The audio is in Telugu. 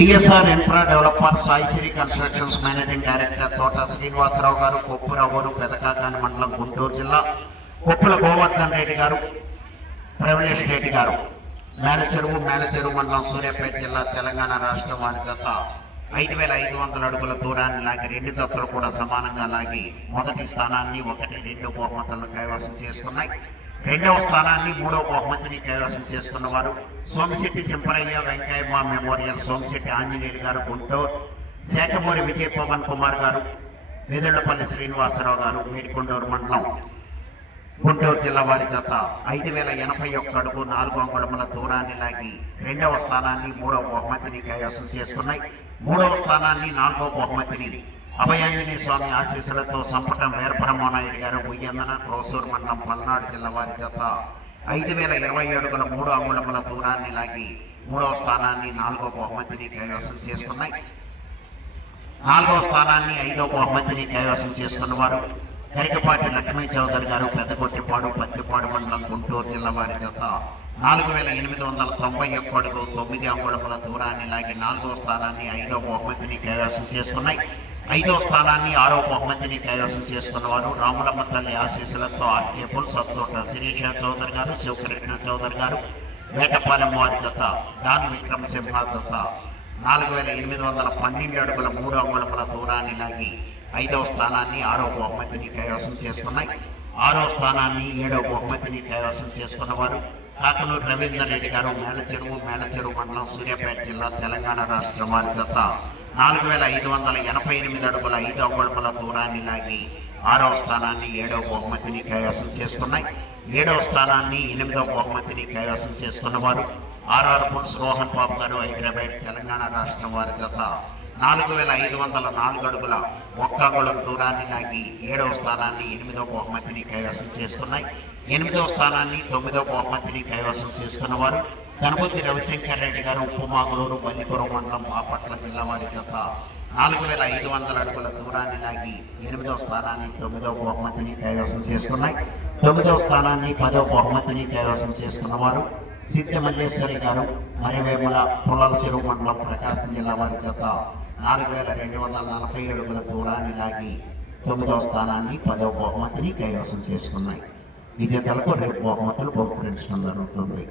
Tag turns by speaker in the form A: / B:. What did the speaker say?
A: TSR infra developer Saisri constructions managing director Thota Srinivasarao garu కొప్పురవ్వూరు Pedakakani మండలం గుంటూరు జిల్లా కొప్పుల గోవర్ధన్ రెడ్డి గారు ప్రవీణేష్ రెడ్డి గారు. మేలచెరువు మేలచెరువు మండలం సూర్యాపేట జిల్లా తెలంగాణ రాష్ట్రం వారి జత ఐదు వేల ఐదు వందల అడుగుల దూరాన్ని లాగి రెండు జతలు కూడా సమానంగా లాగి మొదటి స్థానాన్ని ఒకటి రెండు బహుమతులను కైవసం చేసుకున్నాయి. రెండవ స్థానాన్ని మూడవ బహుమతిని కైవసం చేసుకున్న వారు సోమిశెట్టి సింపరయ్య వెంకయ్యమ్మ మెమోరియల్ సోమిశెట్టి ఆంజనేయులు గారు గుంటూరు శేఖమూరి విజయ్ పవన్ కుమార్ గారు వెదళ్ళపల్లి శ్రీనివాసరావు గారు మేడికొండూరు మండలం గుంటూరు జిల్లా వారి జత. ఐదు వేల ఎనభై ఒక్క అడుగు నాలుగు అంగుళముల దూరాన్ని లాగి రెండవ స్థానాన్ని మూడవ బహుమతిని కైవసం చేసుకున్నాయి. మూడవ స్థానాన్ని నాలుగవ బహుమతిని అభయాంజనేయ స్వామి ఆశీస్సులతో సంపుటం వీరబ్రహ్మనాయుడు గారు ఉయ్యందన క్రోసూర్ మండలం పల్నాడు జిల్లా వారి జత ఐదు వేల ఇరవై ఏడుగుల మూడు అంగుళముల దూరాన్ని లాగి మూడవ స్థానాన్ని నాలుగో బహుమతిని కైవసం చేసుకున్నాయి. నాలుగవ స్థానాన్ని ఐదవ బహుమతిని కైవసం చేసుకున్న వారు గరికపాటి లక్ష్మీ చౌదరి గారు పెద్దగొట్టిపాడు పత్తిపాడు మండలం గుంటూరు జిల్లా వారి జత నాలుగు వేల ఎనిమిది వందల తొంభై ఒక్క అడుగు తొమ్మిది అంగుళముల దూరాన్ని లాగి నాలుగో స్థానాన్ని ఐదో బహుమతిని కైవసం చేసుకున్నాయి. ఐదో స్థానాన్ని ఆరో బహుమతిని కైవసం చేసుకున్నవారు రాములమ్మ తల్లి ఆశీస్సులతో ఆర్కేపుల్ సత్తోట శిరీష చౌదరి గారు శివకృష్ణ చౌదరి గారు వేటపాలెం వారి జత డాన్ విక్రమ్ సింహ జత. నాలుగు వేల ఎనిమిది వందల పన్నెండు అడుగుల మూడు అంగుళముల దూరాన్ని లాగి ఐదవ స్థానాన్ని ఆరో బహుమతిని కైవసం చేసుకున్నాయి. ఆరో స్థానాన్ని ఏడవ బహుమతిని కైవసం చేసుకున్నవారు కాకనూరు రవీందర్ రెడ్డి గారు మేలచెరువు మేలచెరువు మండలం సూర్యాపేట జిల్లా తెలంగాణ రాష్ట్రం వారి జత. నాలుగు వేల ఐదు వందల ఎనభై ఎనిమిది అడుగుల ఐదు అంగుళముల దూరాన్ని లాగి ఆరవ స్థానాన్ని ఏడవ బహుమతిని కైవసం చేసుకున్నాయి. ఏడవ స్థానాన్ని ఎనిమిదవ బహుమతిని కైవసం చేసుకున్న వారు ఆర్ఆర్ పుల్స్ రోహన్ బాబు గారు హైదరాబాద్ తెలంగాణ రాష్ట్రం వారి జత. నాలుగు వేల ఐదు వందల నాలుగు అడుగుల ఒక్క అంగుళం దూరాన్ని లాగి ఏడవ స్థానాన్ని ఎనిమిదవ బహుమతిని కైవసం చేసుకున్నాయి. ఎనిమిదవ స్థానాన్ని తొమ్మిదవ బహుమతిని కైవసం చేసుకున్నవారు గణపతి రవిశంకర్ రెడ్డి గారు ఉప్పుమాగులూరు బల్లిపురం మండలం బాపట్ల జిల్లా వారి జత నాలుగు వేల ఐదు వందల అడుగుల దూరాన్ని లాగి ఎనిమిదవ స్థానాన్ని తొమ్మిదవ బహుమతిని కైవసం చేసుకున్నాయి. తొమ్మిదవ స్థానాన్ని పదవ బహుమతిని కైవసం చేసుకున్నవారు సిద్ధ మల్లేశ్వరి గారు మరివేముల పొలాల చెరువు మండలం ప్రకాశం జిల్లా వారి చేత నాలుగు వేల రెండు వందల నలభై అడుగుల దూరాన్ని లాగి తొమ్మిదవ స్థానాన్ని పదవ బహుమతిని కైవసం చేసుకున్నాయి. విజేతలకు రేపు బహుమతులు బహుకరించడం జరుగుతుంది.